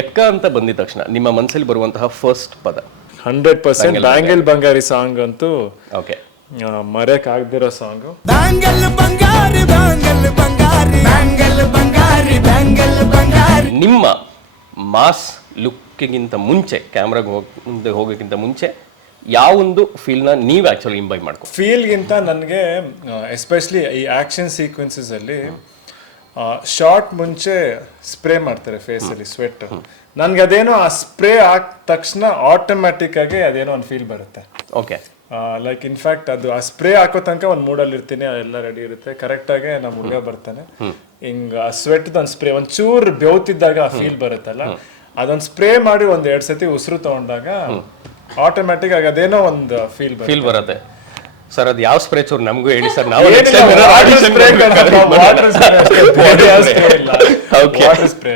ಎಕ್ಕ ಅಂತ ಬಂದಿದ ತಕ್ಷಣ ನಿಮ್ಮ ಮನಸ್ಸಲ್ಲಿ ಬರುವಂತಹ ಫಸ್ಟ್ ಪದ? 100% ಬ್ಯಾಂಗಲ್ ಬಂಗಾರಿ ಸಾಂಗ್ ಅಂತೂ ಓಕೆ, ಮರೆಯಕ್ ಆಗದಿರೋ ಸಾಂಗ್. ಬ್ಯಾಂಗಲ್ ಬಂಗಾರಿ ಬ್ಯಾಂಗಲ್ ಬಂಗಾರಿ ಬ್ಯಾಂಗಲ್ ಬಂಗಾರಿ ಬ್ಯಾಂಗಲ್ ಬಂಗಾರಿ. ನಿಮ್ಮ ಮಾಸ್ ಲುಕ್ಗಿಂತ ಮುಂಚೆ, ಕ್ಯಾಮ್ರಾಗೆ ಮುಂದೆ ಹೋಗೋಕ್ಕಿಂತ ಮುಂಚೆ ಯಾವೊಂದು ಫೀಲ್ನ ನೀವು ಆ್ಯಕ್ಚುಲಿ ಇಂಬೈವ್ ಮಾಡ್ಕೊ? ಫೀಲ್ಗಿಂತ ನನಗೆ ಎಸ್ಪೆಷಲಿ ಈ ಆ್ಯಕ್ಷನ್ ಸೀಕ್ವೆನ್ಸಸ್ ಅಲ್ಲಿ ಶಾರ್ಟ್ ಮುಂಚೆ ಸ್ಪ್ರೇ ಮಾಡ್ತಾರೆ ಫೇಸಲ್ಲಿ ಸ್ವೆಟ್. ನನ್ಗೆ ಅದೇನೋ ಆ ಸ್ಪ್ರೇ ಹಾಕ್ ತಕ್ಷಣ ಆಟೋಮ್ಯಾಟಿಕ್ ಆಗಿ ಅದೇನೋ ಒಂದು ಫೀಲ್ ಬರುತ್ತೆ. ಓಕೆ, ಲೈಕ್ ಇನ್ಫ್ಯಾಕ್ಟ್ ಅದು ಆ ಸ್ಪ್ರೇ ಹಾಕೋ ತನಕ ಒಂದು ಮೂಡಲ್ಲಿ ಇರ್ತೀನಿ, ಎಲ್ಲ ರೆಡಿ ಇರುತ್ತೆ. ಕರೆಕ್ಟಾಗಿ ನಮ್ಮ ಹುಡುಗ ಬರ್ತಾನೆ, ಹಿಂಗ ಆ ಸ್ವೆಟ್ ಒಂದು ಸ್ಪ್ರೇ ಒಂಚೂರು ಬೆವ್ತಿದ್ದಾಗ ಆ ಫೀಲ್ ಬರುತ್ತಲ್ಲ, ಅದೊಂದು ಸ್ಪ್ರೇ ಮಾಡಿ ಒಂದ್ 2 ಸತಿ ಉಸಿರು ತಗೊಂಡಾಗ ಆಟೋಮ್ಯಾಟಿಕ್ ಆಗಿ ಅದೇನೋ ಒಂದು ಫೀಲ್ ಬರುತ್ತೆ. ಸರ್ ಅದು ಯಾವ ಸ್ಪ್ರೇ ಚೂರು ನಮಗೂ ಹೇಳಿ ಸರ್, ನಾವು ವಾಟರ್ ಸ್ಪ್ರೇ